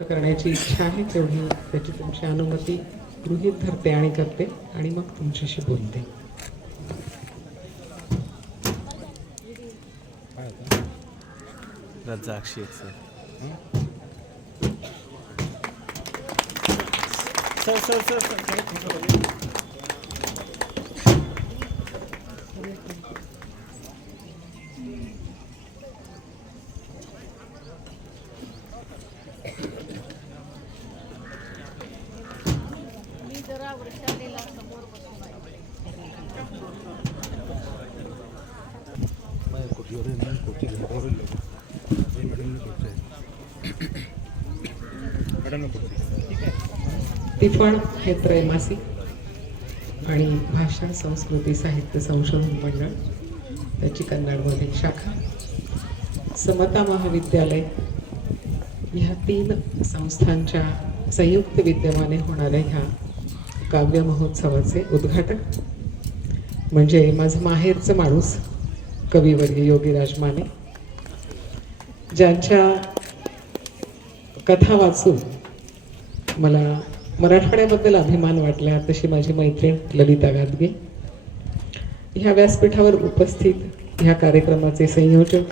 करण्याची इच्छा आहे तेवढी त्याची तुमची अनुमती गृहीत धरते आणि करते आणि मग तुमच्याशी बोलते. रजाक्षी एक sir sir sir sir sir मी जरा वृक्षालेला समोर बसून आहे टिफण हे त्रैमासिक आणि भाषा संस्कृती साहित्य संशोधन मंडळ त्याची कन्नडमध्ये शाखा समता महाविद्यालय ह्या तीन संस्थांच्या संयुक्त विद्यमाने होणाऱ्या ह्या काव्य महोत्सवाचे उद्घाटन म्हणजे माझं माहेरचं माणूस कविवर्य योगीराज माने ज्यांच्या कथा वाचून मला मराठवाड्याबद्दल अभिमान वाटला तशी माझी मैत्रीण ललिता गादगे. ह्या व्यासपीठावर उपस्थित ह्या कार्यक्रमाचे संयोजक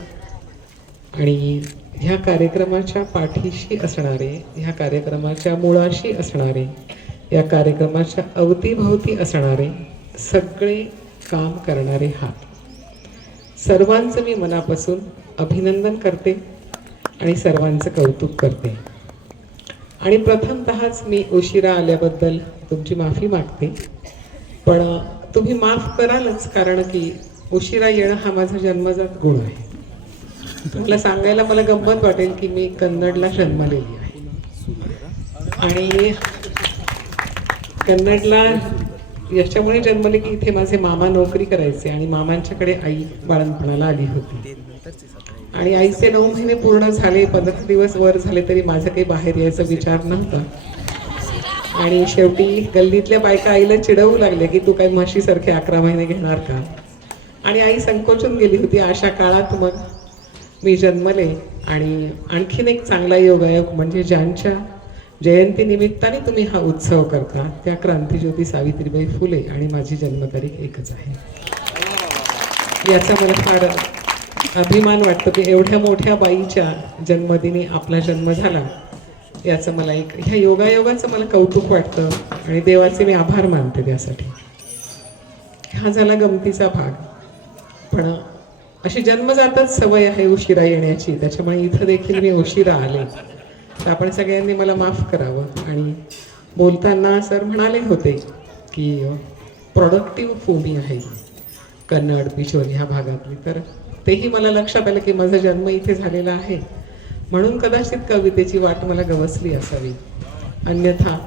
आणि ह्या कार्यक्रमाच्या पाठीशी असणारे ह्या कार्यक्रमाच्या मुळाशी असणारे या कार्यक्रमाच्या अवतीभवती असणारे सगळे काम करणारे हात. सर्वांचं मी मनापासून अभिनंदन करते आणि सर्वांचं कौतुक करते. आणि प्रथमतःच मी उशिरा आल्याबद्दल तुमची माफी मागते. पण तुम्ही माफ करालच कारण की उशिरा येणं हा माझा जन्मजात गुण आहे. तुम्हाला सांगायला मला गंमत वाटेल की मी कन्नडला जन्मलेली आहे. आणि कन्नडला याच्यामुळे जन्मले की इथे माझे मामा नोकरी करायचे आणि मामांच्याकडे आई बाळणपणाला आली होती. आणि आईचे नऊ महिने पूर्ण झाले पंधरा दिवस वर झाले तरी माझं काही बाहेर यायचा विचार नव्हता. आणि शेवटी गल्लीतल्या बायका आईला चिडवू लागल्या की तू काही म्हशीसारखे अकरा महिने घेणार का? आणि आई संकोचून गेली होती अशा काळात मग मी जन्मले आणि आणखीन एक चांगला योगायोग म्हणजे ज्यांच्या जयंतीनिमित्ताने तुम्ही हा उत्सव करता त्या क्रांतीज्योती सावित्रीबाई फुले आणि माझी जन्मतारीख एकच आहे. याचा मला फार अभिमान वाटतो की एवढ्या मोठ्या बाईच्या जन्मदिनी आपला जन्म झाला. याचं मला एक ह्या योगायोगाचं मला कौतुक वाटतं आणि देवाचे मी आभार मानते त्यासाठी. हा झाला गमतीचा भाग. पण अशी जन्मजातच सवय आहे उशिरा येण्याची. त्याच्यामुळे इथं देखील मी उशिरा आले. तर आपण सगळ्यांनी मला माफ करावं. आणि बोलताना सर म्हणाले होते की प्रॉडक्टिव्ह फूमी आहे. कन्नड पिशोर ह्या भागातली. तर तेही मला लक्षात आलं की माझा जन्म इथे झालेला आहे. म्हणून कदाचित कवितेची वाट मला गवसली असावी. अन्यथा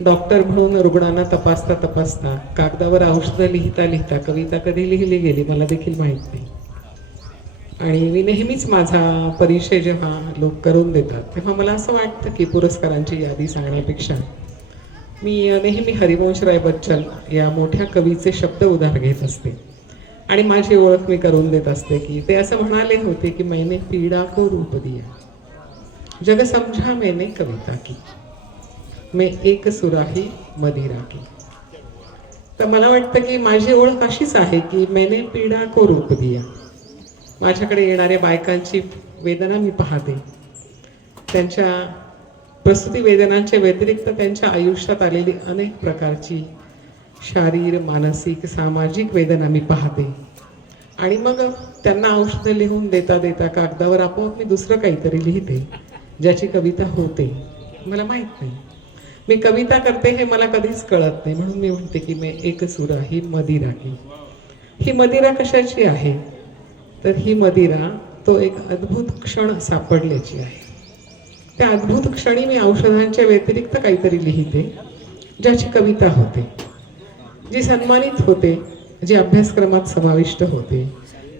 डॉक्टर म्हणून रुग्णांना तपासता तपासता कागदावर औषधं लिहिता लिहिता कविता कधी लिहिली गेली मला देखील माहीत नाही. आणि मी नेहमीच माझा परिचय जेव्हा लोक करून देतात तेव्हा मला असं वाटतं की पुरस्कारांची यादी सांगण्यापेक्षा मी नेहमी हरिवंशराय बच्चन या मोठ्या कवीचे शब्द उधार घेत असते. आणि माझी ओळख मी करून देत असते की ते असं म्हणाले होते की मैंने पीडा को रूप दिया. जग समझा मैंने कविता की. मैं एक सुराही मदिरा की. तर मला वाटतं की माझी ओळख अशीच आहे की मैंने पीडा को रूप दिया. माझ्याकडे येणाऱ्या बायकांची वेदना मी पाहते. त्यांच्या प्रसूती वेदनांच्या व्यतिरिक्त त्यांच्या आयुष्यात आलेली अनेक प्रकारची शारीर मानसिक सामाजिक वेदना मी पाहते. आणि मग त्यांना औषधं लिहून देता देता कागदावर आपोआप मी दुसरं काहीतरी लिहिते ज्याची कविता होते. मला माहीत नाही. मी कविता करते हे मला कधीच कळत नाही. म्हणून मी म्हणते की मी एक सुरा ही मदिरा की ही मदिरा कशाची आहे? तर ही मदिरा तो एक अद्भुत क्षण सापडल्याची आहे. त्या अद्भुत क्षणी मी औषधांच्या व्यतिरिक्त काहीतरी लिहिते ज्याची कविता होते. जी सन्मानित होते जी अभ्यासक्रमात समाविष्ट होते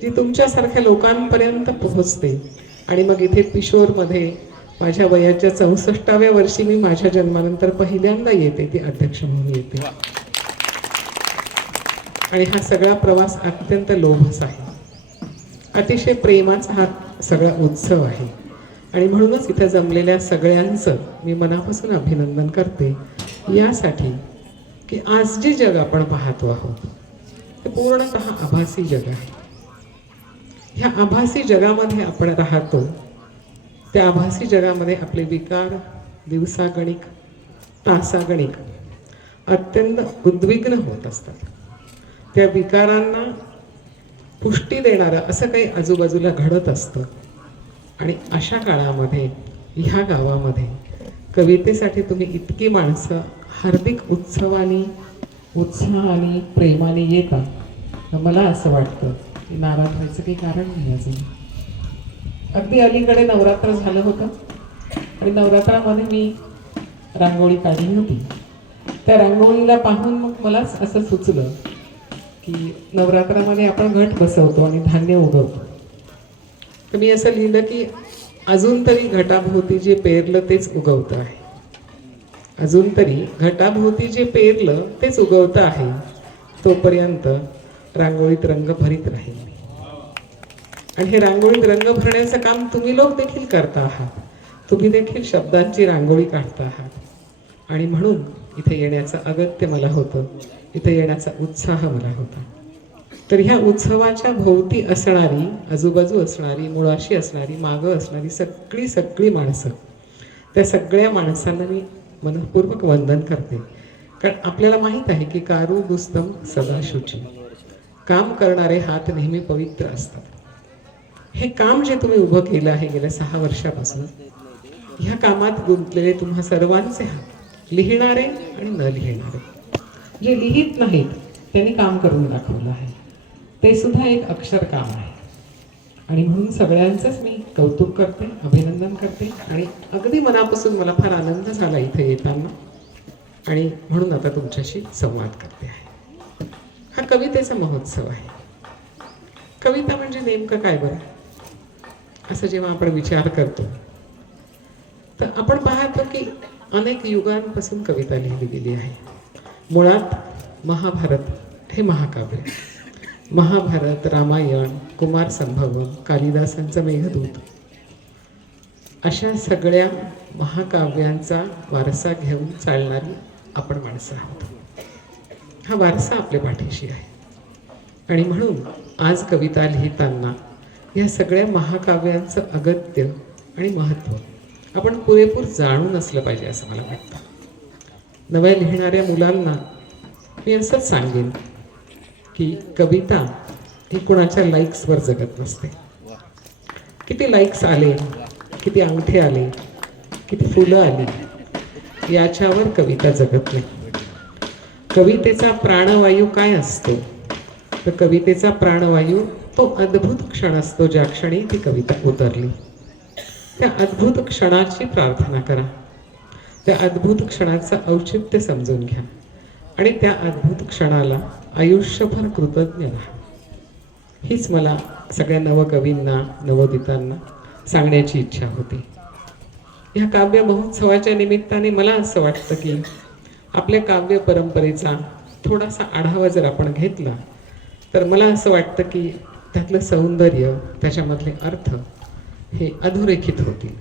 जी तुमच्यासारख्या लोकांपर्यंत पोहोचते. आणि मग इथे पिशोरमध्ये माझ्या वयाच्या चौसष्टाव्या वर्षी मी माझ्या जन्मानंतर पहिल्यांदा येते ती अध्यक्ष म्हणून येते. आणि हा सगळा प्रवास अत्यंत लोभस आहे. अतिशय प्रेमाचा हा सगळा उत्सव आहे. आणि म्हणूनच इथं जमलेल्या सगळ्यांचं मी मनापासून अभिनंदन करते. यासाठी की आज जे जग आपण पाहतो आहोत. ते पूर्णतः आभासी जग आहे. ह्या आभासी जगामध्ये आपण राहतो. त्या आभासी जगामध्ये आपले विकार दिवसागणिक तासागणिक अत्यंत उद्विग्न होत असतात. त्या विकारांना पुष्टी देणारं असं काही आजूबाजूला घडत असतं. आणि अशा काळामध्ये ह्या गावामध्ये कवितेसाठी तुम्ही इतकी माणसं हार्दिक उत्सवाने उत्साहाने प्रेमाने येतात. मला असं वाटतं की नाराज व्हायचं काही कारण नाही अजून. अगदी अलीकडे नवरात्र झालं होतं. आणि नवरात्रामध्ये मी रांगोळी काढली होती. त्या रांगोळीला पाहून मग मलाच असं सुचलं की नवरात्रामध्ये आपण घट बसवतो आणि धान्य उगवतो. तर मी असं लिहिलं की अजून तरी घटाभोवती जे पेरलं तेच उगवतं आहे. अजून तरी घटाभोवती जे पेरलं तेच उगवतं आहे. तोपर्यंत रांगोळीत रंग भरीत राहील. आणि हे रांगोळीत रंग भरण्याचं काम तुम्ही लोक देखील करता आहात. तुम्ही देखील शब्दांची रांगोळी काढता आहात. आणि म्हणून इथे येण्याचं अगत्य मला होतं. इथे येण्याचा उत्साह मला होता. तर ह्या उत्सवाच्या भोवती असणारी आजूबाजू असणारी मुळाशी असणारी मागं असणारी सगळी सगळी माणसं त्या सगळ्या माणसांना मी मनपूर्वक वंदन करते. कारण आपल्याला माहीत आहे की कारू गुस्तम सदा शुची काम करणारे हात नेहमी पवित्र असतात. हे काम जे तुम्ही उभं केलं आहे गेल्या सहा वर्षापासून ह्या कामात गुंतलेले तुम्हा सर्वांचे हात लिहिणारे आणि न लिहिणारे. जे लिहित नाहीत त्यांनी काम करून दाखवलं आहे. ते सुद्धा एक अक्षर काम आहे. आणि म्हणून सगळ्यांचंच मी कौतुक करते अभिनंदन करते. आणि अगदी मनापासून मला फार आनंद झाला इथे येताना. आणि म्हणून आता तुमच्याशी संवाद करते आहे. हा कवितेचा महोत्सव आहे. कविता म्हणजे नेमकं काय बरं? असं जेव्हा आपण विचार करतो तर आपण पाहतो की अनेक युगांपासून कविता लिहिली गेली आहे. मुळात महाभारत हे महाकाव्य महाभारत रामायण कुमार संभवम कालिदासांचं मेघदूत. अशा सगळ्या महाकाव्यांचा वारसा घेऊन चालणारी आपण माणसं आहोत. हा वारसा आपल्या पाठीशी आहे. आणि म्हणून आज कविता लिहिताना या सगळ्या महाकाव्यांचं अगत्य आणि महत्त्व आपण पुरेपूर जाणून असलं पाहिजे असं मला वाटतं. नव्या लिहिणाऱ्या मुलांना मी असंच सांगेन की कविता ही कुणाच्या लाईक्सवर जगत नसते. किती लाईक्स आले किती अंगठे आले किती फुलं आली याच्यावर कविता जगत नाही. कवितेचा प्राणवायू काय असतो? तर कवितेचा प्राणवायू तो अद्भुत क्षण असतो ज्या क्षणी ती कविता उतरली. त्या अद्भुत क्षणाची प्रार्थना करा. त्या अद्भुत क्षणाचं औचित्य समजून घ्या. आणि त्या अद्भुत क्षणाला आयुष्यभर कृतज्ञ हीच मला सगळ्या नवकवींना नवोदितांना सांगण्याची इच्छा होती. या काव्य महोत्सवाच्या निमित्ताने मला असं वाटतं की आपल्या काव्य परंपरेचा थोडासा आढावा जर आपण घेतला तर मला असं वाटतं की त्यातलं सौंदर्य त्याच्यामधले अर्थ हे अधोरेखित होतील.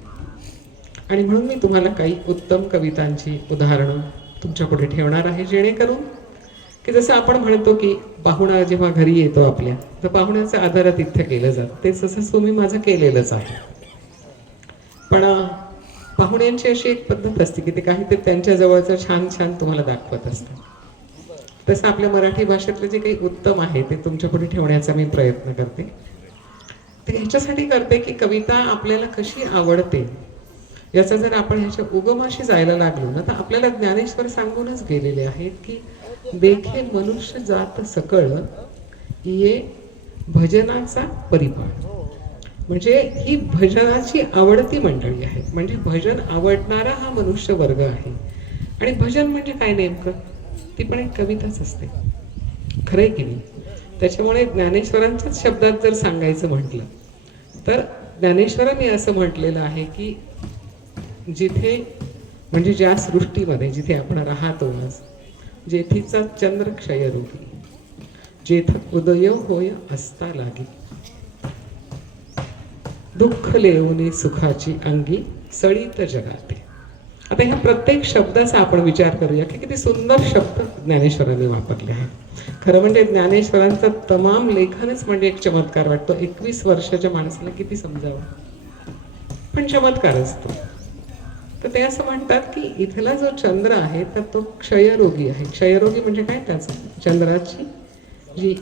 आणि म्हणून मी तुम्हाला काही उत्तम कवितांची उदाहरणं तुमच्यापुढे ठेवणार आहे जेणेकरून की जसं आपण म्हणतो की पाहुणा जेव्हा घरी येतो आपल्या तर पाहुण्याचं तिथं केलं जातं. ते तसंच तुम्ही माझं केलेलंच आहे. पण पाहुण्यांची अशी एक पद्धत असते की ते काहीतरी त्यांच्या जवळचं छान छान तुम्हाला दाखवत असतात. तसं आपल्या मराठी भाषेतलं जे काही उत्तम आहे ते तुमच्यापुढे ठेवण्याचा मी प्रयत्न करते. ते ह्याच्यासाठी करते की कविता आपल्याला कशी आवडते याचा जर आपण ह्याच्या उगमाशी जायला लागलो ना तर आपल्याला ज्ञानेश्वर सांगूनच गेलेले आहेत की देखे मनुष्य जात सकळ ये भजनाचा परिपाठ म्हणजे ही भजनाची आवडती मंडळी आहे. म्हणजे भजन आवडणारा हा मनुष्य वर्ग आहे. आणि भजन म्हणजे काय नेमकं? ती पण एक कविताच असते. खरंय की नाही? त्याच्यामुळे ज्ञानेश्वरांच्याच शब्दात जर सांगायचं म्हटलं तर ज्ञानेश्वरांनी असं म्हटलेलं आहे की जिथे म्हणजे ज्या सृष्टीमध्ये जिथे आपण राहतो आज जेथीचा चंद्र क्षयरूपी जेथ उदय होय असता लागी. दुःख लेवनी सुखाची अंगी सळीत जगाते. आता ह्या प्रत्येक शब्दाचा आपण विचार करूया की किती सुंदर शब्द ज्ञानेश्वरांनी वापरले आहेत. खरं म्हणजे ज्ञानेश्वरांचं तमाम लेखनच म्हणजे एक चमत्कार वाटतो. एकवीस वर्षाच्या माणसाला किती समजावं? पण चमत्कार असतो. तर ते असं म्हणतात की इथला जो चंद्र आहे तर तो क्षयरोगी आहे. क्षयरोगी म्हणजे काय? त्याचं चंद्राची जी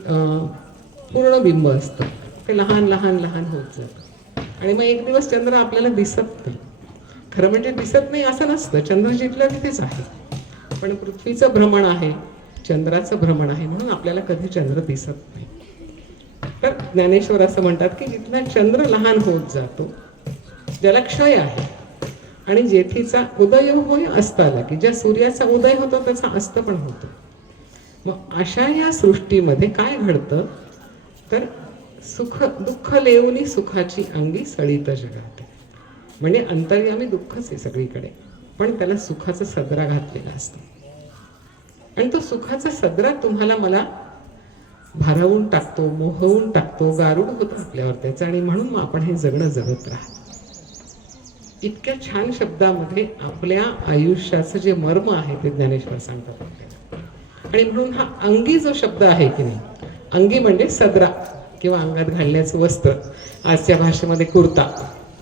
पूर्ण बिंब असतं. ते लहान लहान लहान होत जातं. आणि मग एक दिवस चंद्र आपल्याला दिसत नाही. खरं म्हणजे दिसत नाही असं नसतं. चंद्र जिथलं तिथेच आहे. पण पृथ्वीचं भ्रमण आहे चंद्राचं भ्रमण आहे म्हणून आपल्याला कधी चंद्र दिसत नाही. तर ज्ञानेश्वर असं म्हणतात की जिथला चंद्र लहान होत जातो ज्याला क्षय आहे आणि जेथीचा उदय होय अस्ताला की ज्या सूर्याचा उदय होतो त्याचा अस्त पण होतो. मग अशा या सृष्टीमध्ये काय घडतं? तर सुख दुःख लेवनी सुखाची अंगी सळीत जगात. म्हणजे अंतर्यामी दुःखच आहे सगळीकडे पण त्याला सुखाचा सदरा घातलेला असतो. आणि तो सुखाचा सदरा तुम्हाला मला भारावून टाकतो मोहवून टाकतो गारूड होतो आपल्यावर त्याचा. आणि म्हणून मग आपण हे जगणं जगत राहतो. इतक्या छान शब्दामध्ये आपल्या आयुष्याचं जे मर्म आहे ते ज्ञानेश्वर सांगतात. आपल्याला आणि म्हणून हा अंगी जो शब्द आहे की नाही अंगी म्हणजे सदरा किंवा अंगात घालण्याचं वस्त्र आजच्या भाषेमध्ये कुर्ता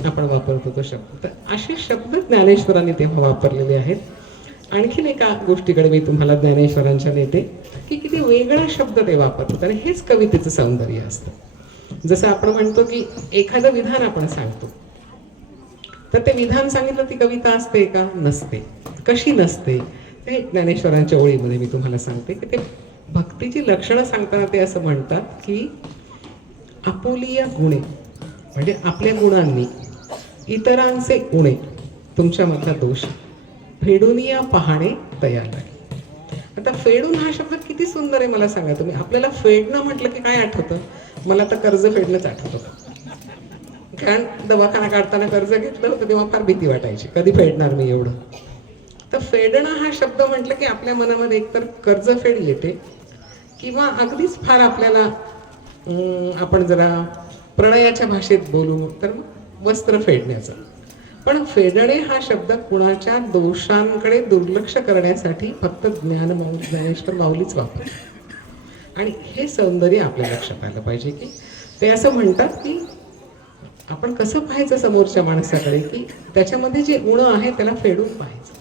आपण वापरतो तो शब्द. तर असे शब्द ज्ञानेश्वरांनी तेव्हा वापरलेले आहेत. आणखीन एका गोष्टीकडे मी तुम्हाला ज्ञानेश्वरांच्या नेते की किती वेगळा शब्द ते वापरतात. आणि हेच कवितेचं सौंदर्य असतं. जसं आपण म्हणतो की एखादं विधान आपण सांगतो. तर ते विधान सांगितलं ती कविता असते का? नसते. कशी नसते? ते ज्ञानेश्वरांच्या ओळीमध्ये मी तुम्हाला सांगते की ते भक्तीची लक्षणं सांगताना ते असं म्हणतात की आपुलिया गुणे म्हणजे आपल्या गुणांनी इतरांचे उणे तुमच्यामधला दोष फेडून या पाहणे तयार आहे. आता फेडून हा शब्द किती सुंदर आहे मला सांगा तुम्ही. आपल्याला फेडणं म्हटलं की काय आठवतं? मला तर कर्ज फेडणंच आठवत. होतं कारण दवाखाना काढताना कर्ज घेतलं होतं तेव्हा फार भीती वाटायची. कधी फेडणार मी एवढं? तर फेडणं हा शब्द म्हटलं की आपल्या मनामध्ये एकतर कर्जफेड येते किंवा अगदीच फार आपल्याला आपण जरा प्रणयाच्या भाषेत बोलू तर वस्त्र फेडण्याचं. पण फेडणे हा शब्द कुणाच्या दोषांकडे दुर्लक्ष करण्यासाठी फक्त ज्ञान ज्ञानेश्वर माऊलीच वापर आणि हे सौंदर्य आपल्या लक्षात आलं पाहिजे की ते असं म्हणतात की आपण कसं पाहायचं समोरच्या माणसाकडे की त्याच्यामध्ये जे गुण आहे त्याला फेडून पाहायचं.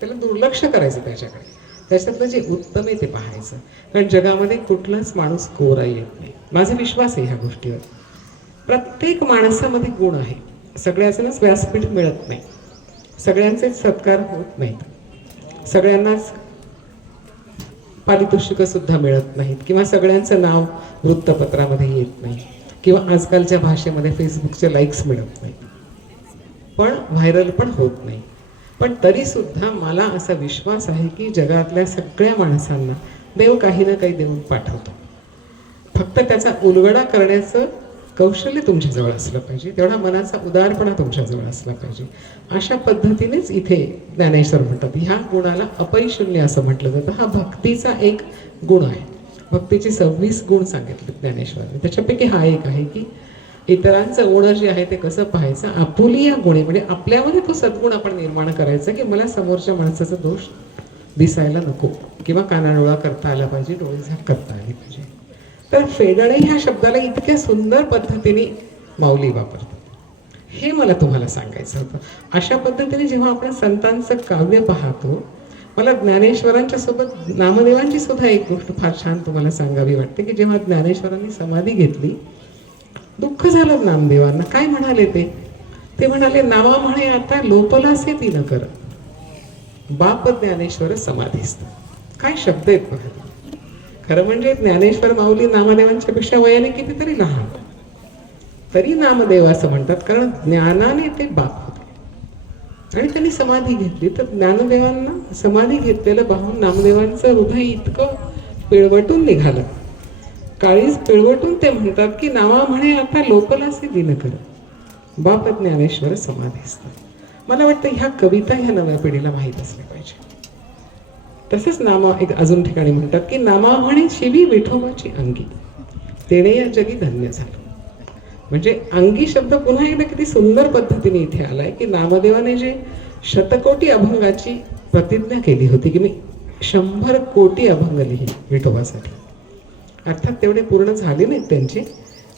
त्याला दुर्लक्ष करायचं त्याच्याकडे. त्याच्यातलं जे उत्तम आहे ते पाहायचं. कारण जगामध्ये कुठलाच माणूस कोरा येत नाही. माझा विश्वास आहे ह्या गोष्टीवर. प्रत्येक माणसामध्ये गुण आहे. सगळ्याचंच व्यासपीठ मिळत नाही. सगळ्यांचे सत्कार होत नाहीत. सगळ्यांनाच पारितोषिकं सुद्धा मिळत नाहीत. किंवा सगळ्यांचं नाव वृत्तपत्रामध्ये येत नाही. किंवा आजकालच्या भाषेमध्ये फेसबुकचे लाईक्स मिळत नाहीत पण व्हायरल पण होत नाही. पण तरीसुद्धा मला असा विश्वास आहे की जगातल्या सगळ्या माणसांना देव काही ना काही देऊन पाठवतो. फक्त त्याचा उलगडा करण्याचं कौशल्य तुमच्याजवळ असलं पाहिजे. तेवढा मनाचा उदारपणा तुमच्याजवळ असला पाहिजे. अशा पद्धतीनेच इथे ज्ञानेश्वर म्हणतात ह्या गुणाला अपैशून्य असं म्हटलं जातं. हा भक्तीचा एक गुण आहे. भक्तीचे सव्वीस गुण सांगितले ज्ञानेश्वरांनी. त्याच्यापैकी हा एक आहे की इतरांचं गुण जे आहे ते कसं पाहायचं? आपुली या गुणे म्हणजे आपल्यामध्ये तो सद्गुण आपण निर्माण करायचा की मला समोरच्या माणसाचा दोष दिसायला नको किंवा कानाडोळा करता आला पाहिजे डोळे झाक करता आली पाहिजे. तर फेडणे ह्या शब्दाला इतक्या सुंदर पद्धतीने माऊली वापरतात. हे मला तुम्हाला सांगायचं होतं. अशा पद्धतीने जेव्हा आपण संतांचं काव्य पाहतो मला ज्ञानेश्वरांच्या सोबत नामदेवांची सुद्धा एक गोष्ट फार छान तुम्हाला सांगावी वाटते की जेव्हा ज्ञानेश्वरांनी समाधी घेतली दुःख झालं नामदेवांना. काय म्हणाले ते? ते म्हणाले नावा म्हणे आता लोपलासे ती न कर. बाप ज्ञानेश्वर समाधीस्त काय शब्द आहेत बघा. खरं म्हणजे ज्ञानेश्वर माऊली नामदेवांच्या पेक्षा वयाने कितीतरी लहान. तरी नामदेव असं म्हणतात कारण ज्ञानाने ते बाप आणि त्यांनी समाधी घेतली. तर ज्ञानदेवांना समाधी घेतलेलं पाहून नामदेवांचं हृदय इतकं पिळवटून निघालं. काळीज पिळवटून ते म्हणतात की नावा म्हणे आता लोकलासी दिन कर. बाप ज्ञानेश्वर समाधी असतात मला वाटतं ह्या कविता ह्या नव्या पिढीला माहीत असल्या पाहिजे. तसंच नामा एक अजून ठिकाणी म्हणतात की नामा म्हणे शिवी विठोबाची अंगी. तेने या जगी धन्य झालं. म्हणजे अंगी शब्द पुन्हा एकदा किती सुंदर पद्धतीने इथे आलाय की नामदेवाने जे शतकोटी अभंगाची प्रतिज्ञा केली होती की मी शंभर कोटी अभंग लिही विठोबासाठी. अर्थात तेवढे पूर्ण झाले नाहीत त्यांचे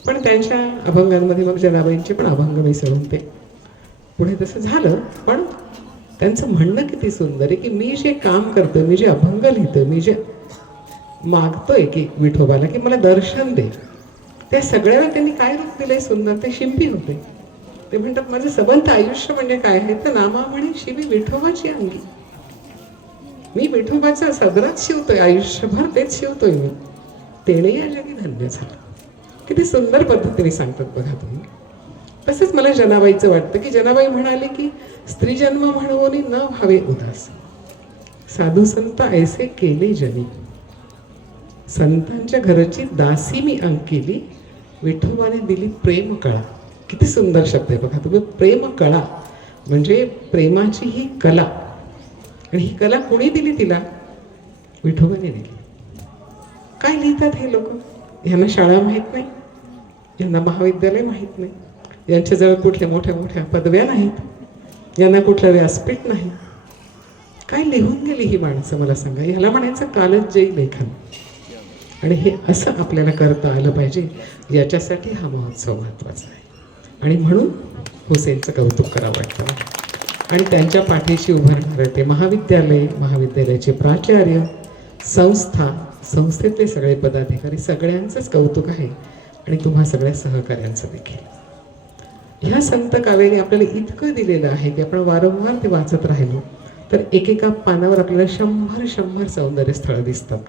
पण त्यांच्या अभंगांमध्ये मग जनाबाईंचे पण अभंग मिसळून ते पुढे तसं झालं. पण त्यांचं म्हणणं किती सुंदर आहे की मी जे काम करतोय मी जे अभंग लिहितोय मी जे मागतोय की विठोबाला की मला दर्शन दे. त्या सगळ्याला त्यांनी काय रूप दिलंय सुंदर? ते शिंपी होते. ते म्हणतात माझं सबंध आयुष्य म्हणजे काय आहे? तर नामा म्हणे शिवी विठोबाची अंगी. मी विठोबाचा सदराच शिवतोय आयुष्यभर तेच शिवतोय मी. तेने या जगी धन्य झालं. किती सुंदर पद्धतीने सांगतात बघा तुम्ही. तसंच मला जनाबाईचं वाटतं की जनाबाई म्हणाले की स्त्री जन्म म्हणून न व्हावे उदास. साधू संत ऐसे केले जनी. संतांच्या घराची दासी मी अंकिली विठोबाने दिली प्रेम कळा. किती सुंदर शब्द आहे बघा. तुम्ही प्रेम कळा. म्हणजे प्रेमाची ही कला. आणि ही कला कोणी दिली तिला? विठोबाने दिली. काय लिहितात हे लोक? यांना शाळा माहीत नाही. यांना महाविद्यालय माहीत नाही. यांच्याजवळ कुठल्या मोठ्या मोठ्या पदव्या नाहीत. यांना कुठलं व्यासपीठ नाही. काय लिहून गेली ही माणसं? मला सांगा. ह्याला म्हणायचं कालच जे लेखन. आणि हे असं आपल्याला करता आलं पाहिजे याच्यासाठी हा महोत्सव महत्त्वाचा आहे. आणि म्हणून हुसेनचं कौतुक करावं वाटतं. आणि त्यांच्या पाठीशी उभारणारं ते महाविद्यालय महाविद्यालयाचे प्राचार्य संस्था संस्थेतले सगळे पदाधिकारी सगळ्यांचंच कौतुक आहे. आणि तुम्हा सगळ्या सहकार्यांचं देखील. ह्या संत काव्याने आपल्याला इतकं दिलेलं आहे की आपण वारंवार ते वाचत राहिलो तर एकेका पानावर आपल्याला शंभर शंभर सौंदर्य स्थळं दिसतात.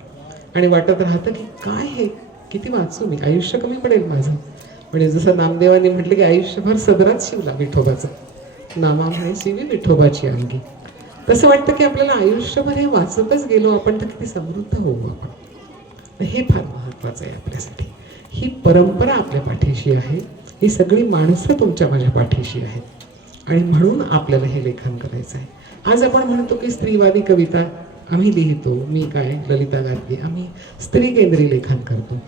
आणि वाटत राहतं की काय हे? किती वाचू मी? आयुष्य कमी पडेल माझं. म्हणजे जसं नामदेवाने म्हटलं की आयुष्यभर सदरात शिवला विठोबाचा. नामा म्हणे शिवी विठोबाची अंगी. तसं वाटतं की आपल्याला आयुष्यभर हे वाचतच गेलो आपण तर किती समृद्ध होऊ आपण. हे फार महत्वाचं आहे आपल्यासाठी. ही परंपरा आपल्या पाठीशी आहे. ही सगळी माणसं तुमच्या माझ्या पाठीशी आहेत. आणि म्हणून आपल्याला हे लेखन करायचं आहे. आज आपण म्हणतो की स्त्रीवादी कविता आम्ही लिहितो मी काय ललिता गादगे आम्ही स्त्री केंद्री लेखन करतो.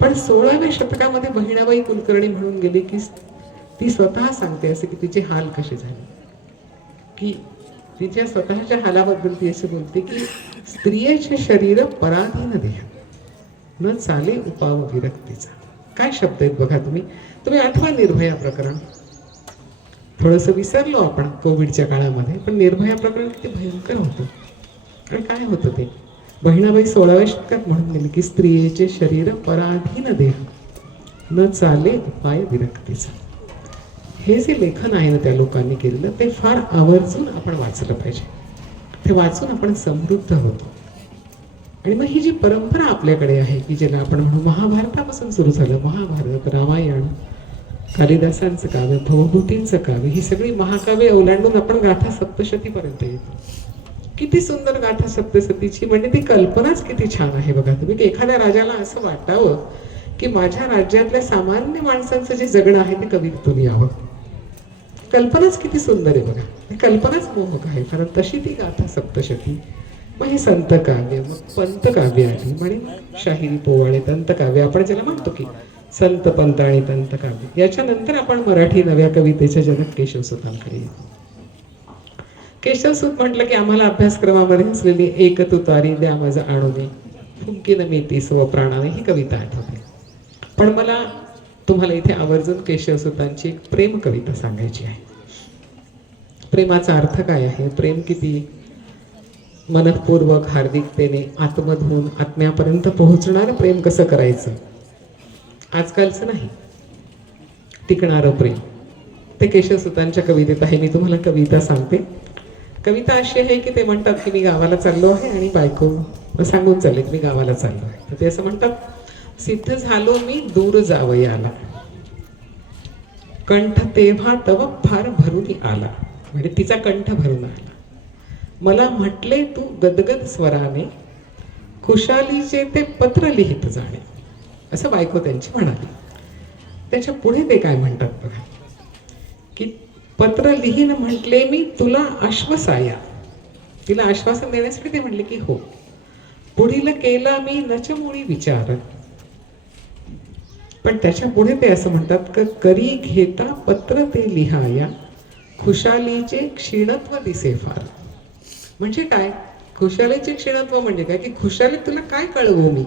पण सोळाव्या शतकामध्ये बहिणाबाई कुलकर्णी म्हणून गेली की ती स्वतः सांगते असे की तिचे हाल कसे झाले. की तिच्या स्वतःच्या हालाबद्दल ती असे बोलते की स्त्रियेचे शरीर पराधीन देह न चाले उपाव विरक्तीचा. काय शब्द आहेत बघा तुम्ही. तुम्ही आठवा निर्भया प्रकरण. थोडंसं विसरलो आपण कोविडच्या काळामध्ये पण निर्भया प्रकरण किती भयंकर होतं. आणि काय होतं ते? बहिणाबाई सोळाव्या शतकात म्हणून गेली की स्त्रियेचे शरीर पराधीन देह. न चाले उपाय विरक्तीचा. हे जे लेखन आहे ना त्या लोकांनी केलेलं ते फार आवर्जून आपण वाचलं पाहिजे. ते वाचून आपण समृद्ध होतो. आणि मग ही जी परंपरा आपल्याकडे आहे की ज्याला आपण म्हणू महाभारतापासून सुरू झालं महाभारत रामायण कालिदासांचं काव्य भवभूतींचं काव्य ही सगळी महाकाव्य ओलांडून आपण गाथा सप्तशतीपर्यंत येतो. किती सुंदर गाथा सप्तशतीची म्हणजे ती कल्पनाच किती छान आहे बघा. तुम्ही की एखाद्या राजाला असं वाटावं की माझ्या राज्यातल्या सामान्य माणसांचं जे जगणं आहे ते कवितेतून यावं. कल्पनाच किती सुंदर आहे बघा. कल्पनाच मोहक आहे. कारण तशी ती गाथा सप्तशती. मग हे संत काव्य मग पंत काव्य आली म्हणे शाहिरी पोवाडे दंत काव्य. आपण ज्याला म्हणतो की संत पंत आणि दंत काव्य. याच्यानंतर आपण मराठी नव्या कवितेच्या जनक केशवसुतांकडे येतो. केशवसूत म्हटलं की आम्हाला अभ्यासक्रमामध्ये असलेली एक तुतारी द्या माझं आणूने फुंकीन ती स्व प्राणाने ही कविता आठवते. पण मला तुम्हाला इथे आवर्जून केशवसुतांची एक प्रेम कविता सांगायची आहे. प्रेमाचा अर्थ काय आहे? प्रेम किती मनपूर्वक हार्दिकतेने आत्मधून आत्म्यापर्यंत पोहोचणारं प्रेम कसं करायचं? आजकालचं नाही. टिकणारं प्रेम. ते केशवसुतांच्या कवितेत आहे. मी तुम्हाला कविता सांगते. कविता अशी आहे की ते म्हणतात की मी गावाला चाललो आहे आणि बायको सांगून चालले की मी गावाला चाललो आहे. तर ते असं म्हणतात सिद्ध झालो मी दूर जावयाला कंठ तेव्हा तव फार भरून आला. म्हणजे तिचा कंठ भरून आला. मला म्हटले तू गदगद स्वराने खुशालीचे ते पत्र लिहित जाणे. असं बायको त्यांची म्हणाली. त्याच्या पुढे ते काय म्हणतात बघा? की पत्र लिहीन म्हटले मी तुला आश्वासाया. तिला आश्वासन देण्यासाठी ते म्हटले की हो. पुढील केला मी नचमुळी विचार. पण त्याच्या पुढे ते असं म्हणतात की करी घेता पत्र ते लिहाया खुशालीचे क्षीणत्व दिसे फार. म्हणजे काय? खुशालीचे क्षीणत्व म्हणजे काय? की खुशाली तुला काय कळवू मी?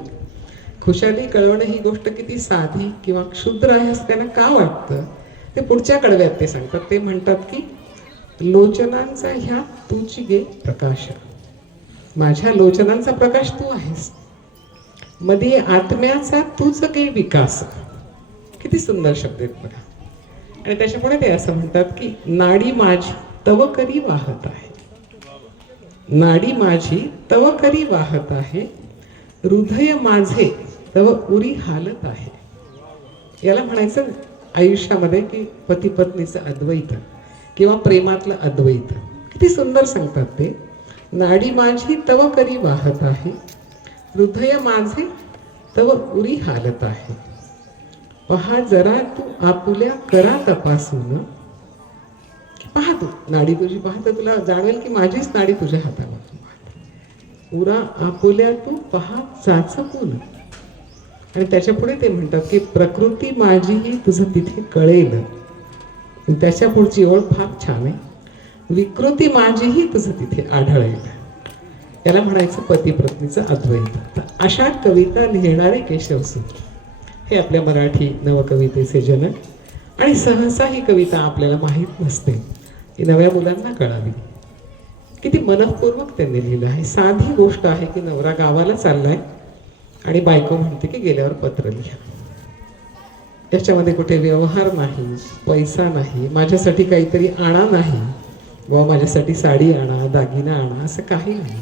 खुशाली कळवणं ही गोष्ट किती साधी किंवा क्षुद्र आहे असं त्यांना का वाटतं? ते पुढच्या कडव्यात ते सांगतात. ते म्हणतात की लोचनांचा ह्या तुची गे प्रकाश. माझ्या लोचनांचा प्रकाश तू आहेस. मध्ये आत्म्याचा तूच गे विकास. किती सुंदर शब्द आहेत बघा. आणि त्याच्यामुळे ते असं म्हणतात की नाडी माझी तव करी वाहत आहे. नाडी माझी तव करी वाहत आहे. हृदय माझे तव उरी हालत आहे. याला म्हणायचं आयुष्यामध्ये की पती पत्नीचं अद्वैत किंवा प्रेमातलं अद्वैत. किती सुंदर सांगतात ते. नाडी माझी तव करी वाहत आहे हृदय माझे तव उरी हालत आहे. पहा जरा तू आपुल्या करा तपासून. पहा तू नाडी तुझी पाहता तुला जाणवेल की माझीच नाडी तुझ्या हाताला उरा आपुल्या तू पहा चाचपून. आणि त्याच्या पुढे ते म्हणतात की प्रकृती माझीही तुझं तिथे कळेल. त्याच्या पुढची ओळ फार छान आहे. विकृती माझीही तुझं तिथे आढळेल. त्याला म्हणायचं पती पत्नीचं अद्वैत. तर अशा कविता लिहिणारे केशवसूत हे आपल्या मराठी नवकवितेचे जनक. आणि सहसा ही कविता आपल्याला माहीत नसते. ही नव्या मुलांना कळावी. किती मनपूर्वक त्यांनी लिहिलं आहे. साधी गोष्ट आहे की नवरा गावाला चाललाय. आणि बायको म्हणते की गेल्यावर पत्र लिहा. याच्यामध्ये कुठे व्यवहार नाही पैसा नाही माझ्यासाठी काहीतरी आणा नाही. व माझ्यासाठी साडी आणा दागिना आणा असं काही नाही.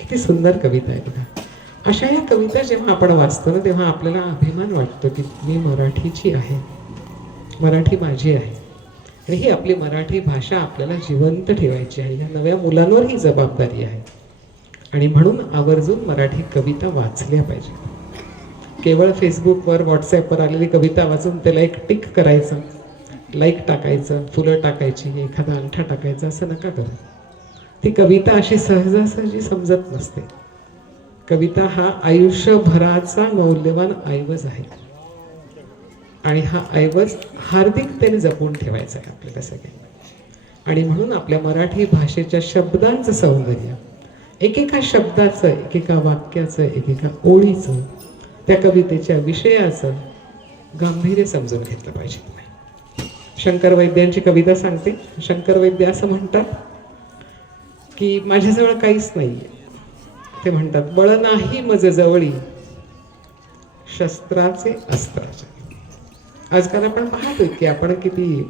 किती सुंदर कविता आहे बघा. अशा या कविता जेव्हा आपण वाचतो ना तेव्हा आपल्याला अभिमान वाटतो की मी मराठीची आहे. मराठी माझी आहे. आणि ही आपली मराठी भाषा आपल्याला जिवंत ठेवायची आहे. या नव्या मुलांवर ही जबाबदारी आहे. आणि म्हणून आवर्जून मराठी कविता वाचल्या पाहिजे. केवळ फेसबुकवर व्हॉट्सॲपवर आलेली कविता वाचून त्याला एक टिक करायचं लाईक टाकायचं फुलं टाकायची एखादा अंगठा टाकायचा असं नका करू. ती कविता अशी सहजासहजी समजत नसते. कविता हा आयुष्यभराचा मौल्यवान ऐवज आहे. आणि हा ऐवज हार्दिकतेने जपून ठेवायचा आहे आपल्याला सगळ्यांना. आणि म्हणून आपल्या मराठी भाषेच्या शब्दांचं सौंदर्य एकेका शब्दाचं एकेका वाक्याचं एकेका ओळीचं त्या कवितेच्या विषयाचं गांभीर्य समजून घेतलं पाहिजे शंकर वैद्यांची कविता सांगते. शंकर वैद्य असं म्हणतात की माझ्याजवळ काहीच नाही ते म्हणतात बळ नाही मज जवळी शस्त्राचे अस्त्राचे. आजकाल आपण पाहतोय की आपण किती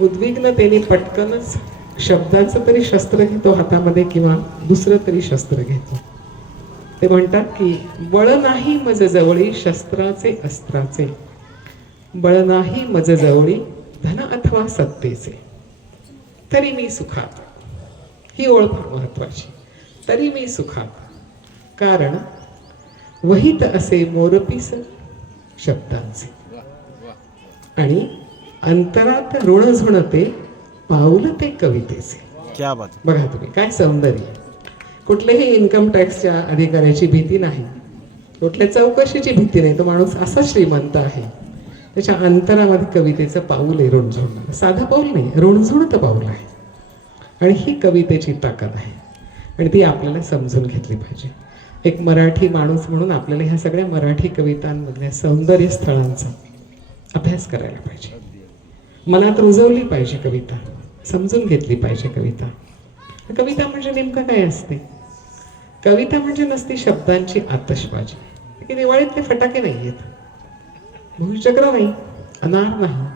उद्विग्नतेने पटकनच शब्दाचं तरी शस्त्र घेतो हातामध्ये किंवा दुसरं तरी शस्त्र घेतो. ते म्हणतात की बळ नाही मज जवळी शस्त्राचे अस्त्राचे. बळ नाही मज जवळी धन अथवा सत्तेचे. तरी मी सुखात. ही ओळ फार महत्वाची. तरी मी सुखात. कारण वहित असे मोरपीस शब्दांचे. आणि अंतरात ऋण झुणते पाऊल ते कवितेचे क्या बात बघा तुम्ही काय सौंदर्य. कुठल्याही इन्कम टॅक्सच्या अधिकाऱ्याची भीती नाही. कुठल्या चौकशीची भीती नाही. तो माणूस असा श्रीमंत आहे. त्याच्या अंतरामध्ये कवितेचं पाऊल आहे रुणझुणणं साधं पाऊल नाही रुणझुणतं पाऊल आहे. आणि ही कवितेची ताकद आहे. आणि ती आपल्याला समजून घेतली पाहिजे. एक मराठी माणूस म्हणून आपल्याला ह्या सगळ्या मराठी कवितांमधल्या सौंदर्य स्थळांचा अभ्यास करायला पाहिजे. मनात रुजवली पाहिजे कविता. समजून घेतली पाहिजे कविता. कविता म्हणजे नेमकं काय असते? कविता म्हणजे नसती शब्दांची आतषबाजी. की दिवाळीतले फटाके नाही आहेत भूचक्र नाही अनार नाही.